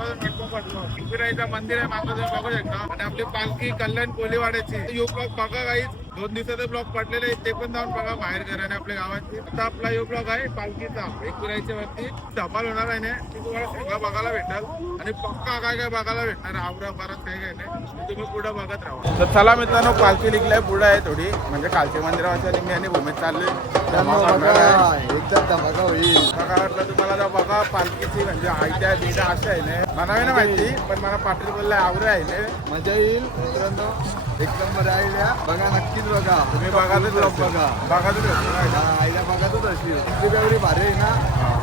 एकविराईचं मंदिर आहे मागं तुम्ही बघू शकता आणि आपली पालखी कल्याण कोलीवाड्याची यो ब्लॉग बघा काही 2 दिवसाचे ब्लॉग पडलेले आहेत ते पण जाऊन बघा बाहेर घराने आपल्या गावाची. आता आपला यो ब्लॉग आहे पालखीचा एकविराईच्या वरती धमाल होणार आहे ना ती तुम्हाला सगळं बघायला भेटाल आणि पक्का काय काय बघायला भेटणार आवरा परत काही काय नाही तुम्ही पुढे बघत राहा. तर चला मित्रांनो पालखी निघलाय पुढे आहे थोडी म्हणजे कालच्या मंदिराच्या मी आणि भूमीत चाललोय एकदम धमाका होईल. बघा वाटलं तुम्हाला बघा पालखीची म्हणजे आयत्या दिशा अशा आहे ना मला नाही माहिती पण मला पाटील बोललाय आवरे आहे ना मजा येईल मित्रांनो एकदम बरं आयडिया बघा नक्कीच बघा तुम्ही बघातच बघा आयडिया बघातच असेल इतकी एवढी भारी आहे ना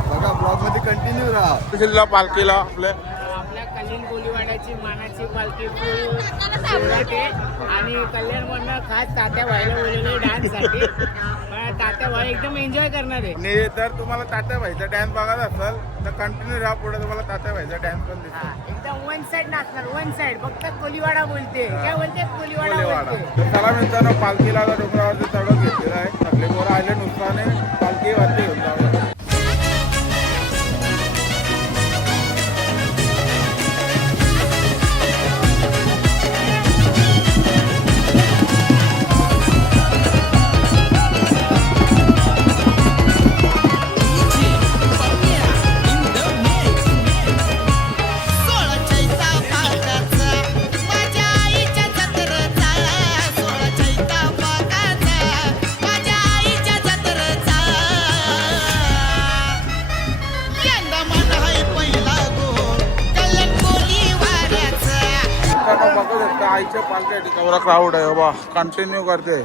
बघा ब्लॉग मध्ये कंटिन्यू राहा. पालखीला आपल्या कल्याण कोलीवाड्याची मानाची पालखी सुरुवात आहे आणि कल्याण मधनं खास तात्या भाईला बोलवले डान्स साठी. तात्या भाई एकदम एन्जॉय करणार आहे. आणि जर तुम्हाला तात्या भाईचा डॅन्स बघायचा असेल तर कंटिन्यू राहा पुढे तुम्हाला तात्या भाईचा डॅन्स पण दिसतो. एकदम वन साइड नाचणार वन साइड फक्त कोलीवाडा बोलते काय बोलते कोलीवाडा बोलते. तर चला मित्रांनो पालखीला डोंगरावरती चढवून घेतलेला आहे सगळे पोरं आले नुकसाने पालखी वरती घेऊन जाऊया. बघू शकता आईच्या पालख्या एवढा क्राऊड आहे बाबा कंटिन्यू करते.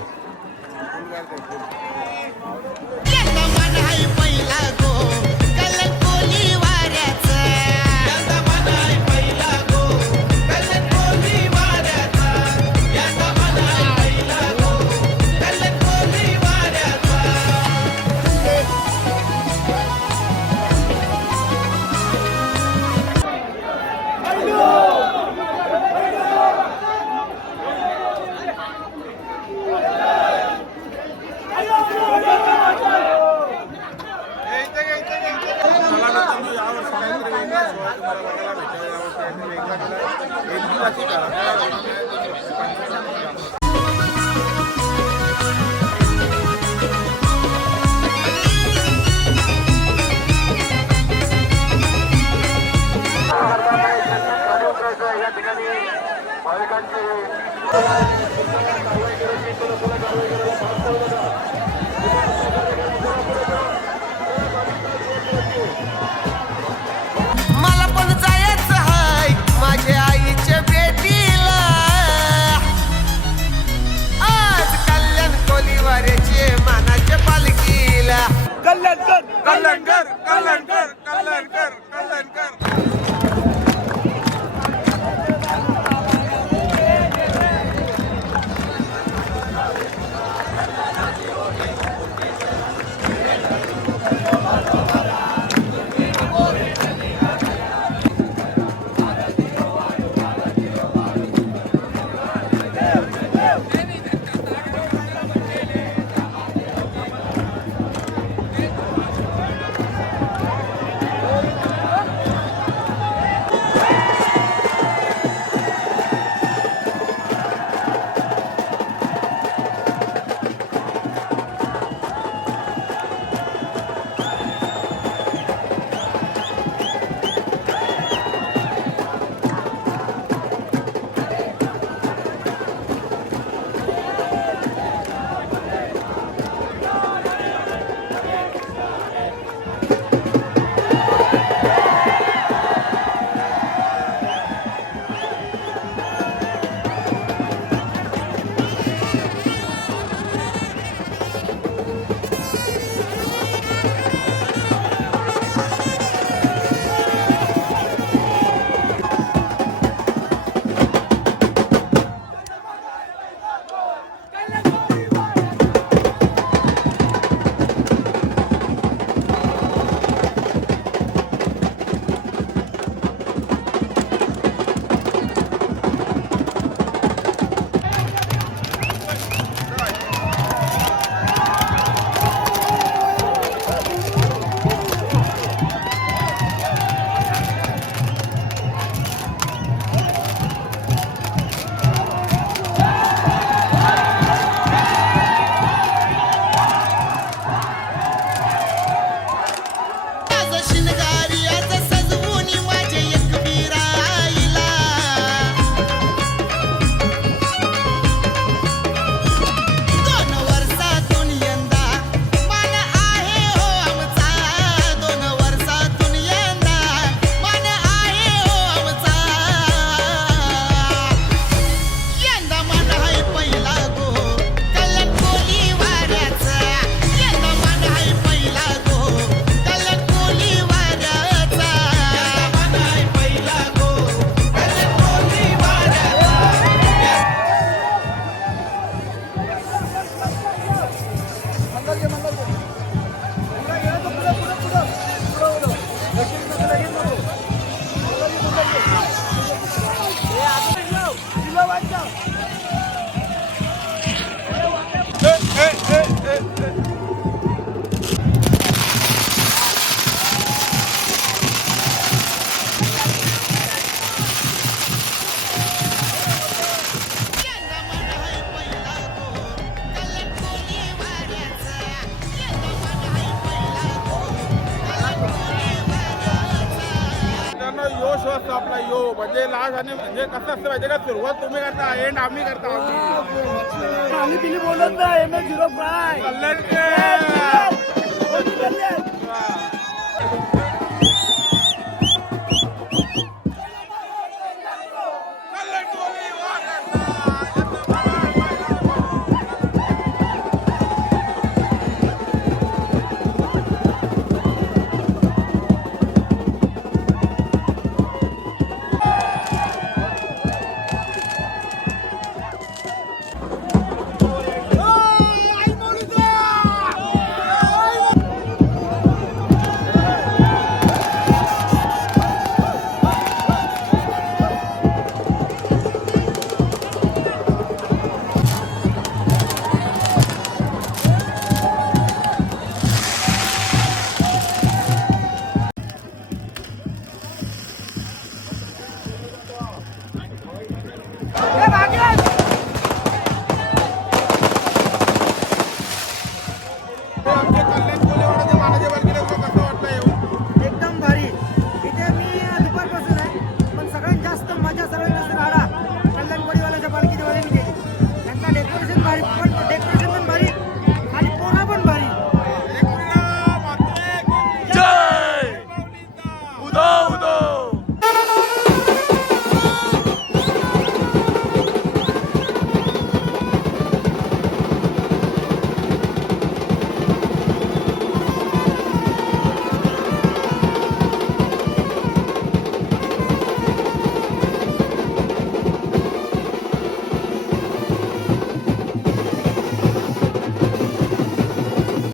मला पण जायचं हाय माझ्या आईच्या भेटीला आज कल्याण कोलीवाड्याचे मानाच्या पालखीला कल्याणकर कल्याणकर कल्याणकर कल्याणकर कल्याणकर. म्हणजे लास्ट आणि म्हणजे कसं असतं माहिती का, सुरुवात तुम्ही करता एंड आम्ही करता. खाली पिली बोलत नाही MS 05 ए, भाग्यवान!